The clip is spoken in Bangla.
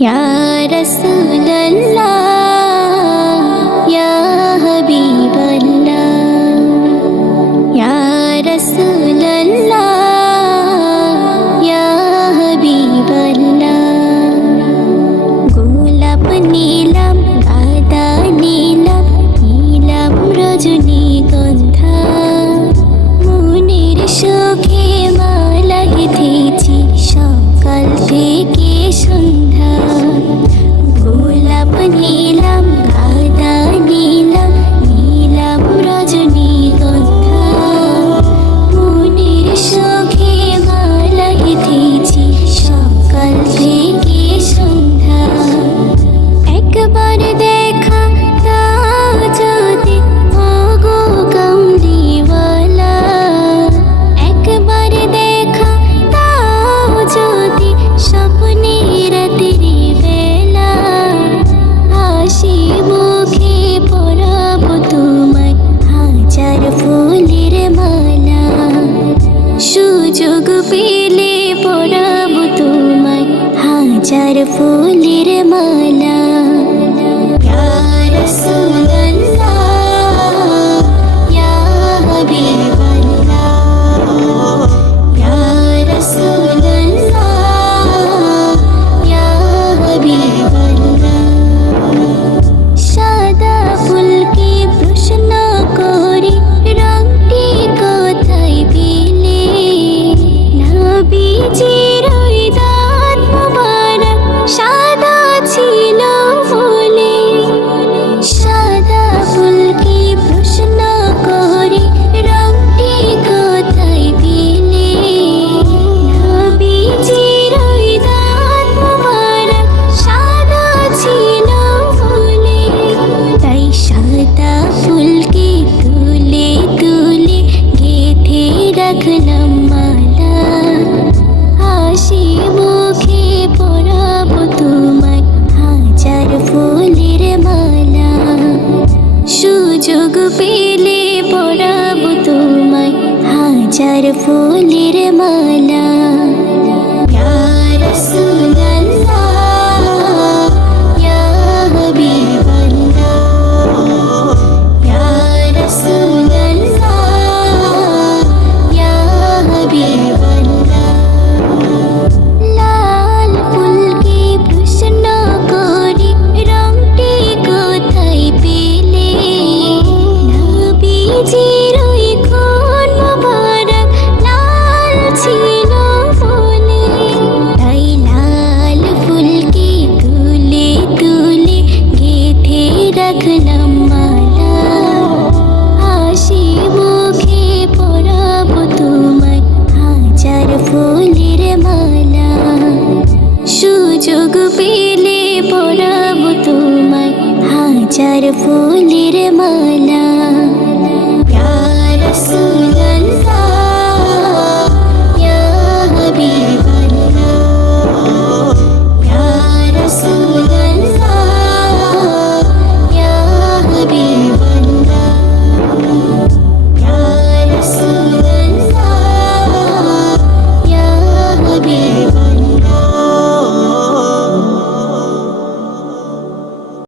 या रसूल अल्लाह या हबीब अल्लाह या रसूल अल्लाह या हबीब अल्लाह গোলাপ নীলাম গাদা নীলাম নীলাম রজনীগন্ধা মনের সুখে মালা গেঁথেছি সকাল থেকে সন্ধ্যা গোলাপ নীলাম গাদা নীলাম নীলাম রজনীগন্ধা মনের সুখে মালা গেঁথেছি সকাল থেকে সন্ধ্যা একবার দেখা তাও যদি ওগো কামলিওয়ালা একবার দেখা তাও যদি স্বপ্নে রাতের বেলা হাসি মুখে পরাবো তোমায় হাজার ফুলের মালা সুযোগ পেলে পরাবো তোমায় হাজার ফুলের মালা या रसूल अल्लाह या हबीब अल्लाह या रसूल अल्लाह या हबीब अल्लाह সাদা ফুলকে প্রশ্ন করি রংটি কোথায় পেলে নবীজির ওই দাঁত মোবারক সাদা ছিল বলে সাদা ফুলকে প্রশ্ন করি রংটি কোথায় পেলে নবীজির ওই দাঁত মোবারক সাদা ছিল বলে তাই সাদা ফুলকে তুলে তুলে গেঁথে রাখলাম মালা হাসি মুখে পরাবো তোমায় হাজার ফুলের মালা সুযোগ পেলে পরাবো তোমায় হাজার ফুলের মালা या रसूल अल्लाह या हबीब अल्लाह या रसूल अल्लाह या हबीब अल्लाह লাল ফুলকে প্রশ্ন করি রংটি কোথায় পেলে নবীজির ওই খুন মোবারক লাল ছিল বলে তাই লাল ফুলকে তুলে তুলে গেঁথে রাখলাম মালা হাসি মুখে পরাবো তোমায় হাজার ফুলের মালা সুযোগ পেলে পরাবো তোমায় হাজার ফুলের মালা